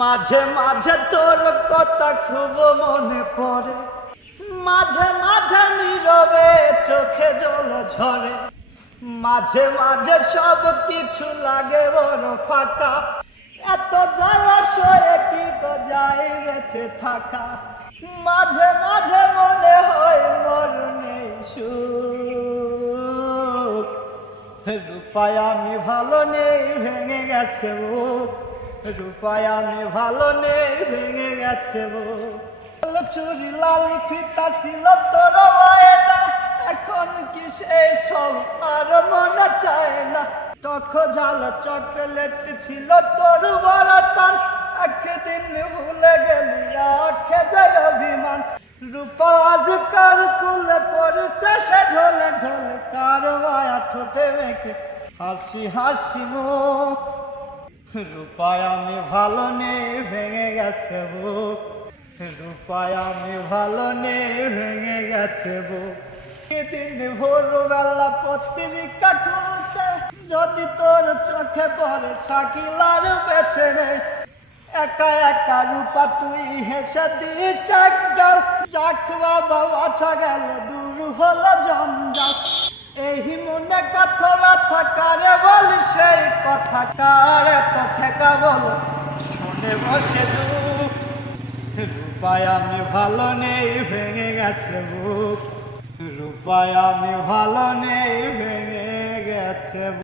মাঝে মাঝে তোর কথা খুব মনে পড়ে, মাঝে মাঝে নীরবে চোখে জল ঝরে, মাঝে মাঝে সব কিছু লাগে বড় ফাঁকা। এত জলাশয়ে কি যায় বেঁচে থাকা, মাঝে মাঝে মনে হয় মোর নেই সুখ। রূপায় আমি ভালো নেই, ভেঙে গেছে বুক। রূপায় আমি ভালো নেই, ভেঙে গেছে বুক। চুরি লাল ফিতা ছিল তোর না, এখন কি সেই সব আর মনে চায় না। টক ঝাল চকলেট ছিল তোর বড় টান, একদিন ভুলে গেলি রাখে যায় অভিমান। রূপা আজকাল কুলে পড়ছে সে ঢলে ঢলে, কার মায়া ঠোঁটে মেখে হাসি হাসি মুখ। রূপায় আমি ভালো নেই, ভেঙে গেছে বুক। রূপায় আমি ভালো নেই, ভেঙে গেছে বুক। দিন ভোরবেলা পত্রিকা খুলতে যদি তোর চোখে পড়ে শাকিলার বেছে নেই, একা একা রূপা তুই হেসে দিস একগাল। যাক বাবা বাছা গেল, দূর হলো জঞ্জাল। এই মনে কথা ব্যথা কারে বলি, সেই কথা কারে তো ঠেকা বলো শুনে বসে দুঃখ। রূপায় আমি ভালো নেই, ভেঙে গেছে বুক। রূপায় আমি ভালো নেই, ভেঙে গেছে।